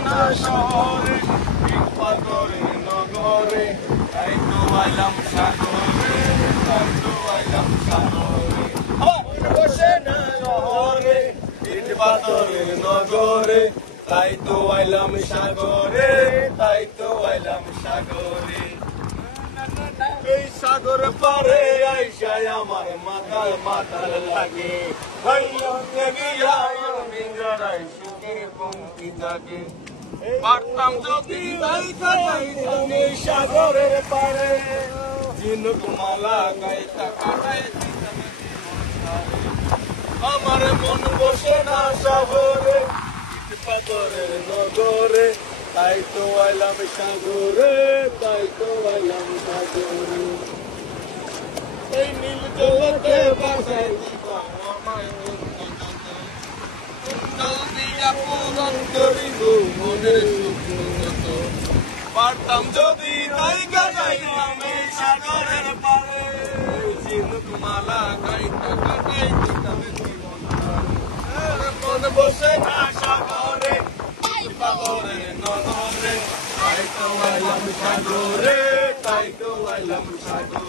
না শহরে পাথরে নগরে তাই তো আইলাম সাগরে তাই তো আইলাম সাগরে মন বসে না শহরে পাথরে নগরে তাই তো আইলাম সাগরে তাই তো আইলাম সাগরে এই সাগর পারে আইসায় আমার মাতাল মাতাল লাগে সুখের পঙ্ক্তি থাকে পারতাম যদি সাগরের পারে ঝিনুক মালা গাইতা কাটাই আমার মন বসে না শহরে পাথরের নগরে তাই তো আইলাম সাগরে তাই তো আইলাম সাগরে এই নীল জগতে বাসাই দিবা আমায় দিয়া পূরণ করিব মনের সুখ কত পারতাম যদি নাইকা যাইতাম এই সাগরের পারে ঝিনুক মালা গাইতা কাটাই দিতাম জীবন মন বসে না সাগরে পাথরে নগরে তাই তো আইলাম সাগরে তাই তো আইলাম সাগরে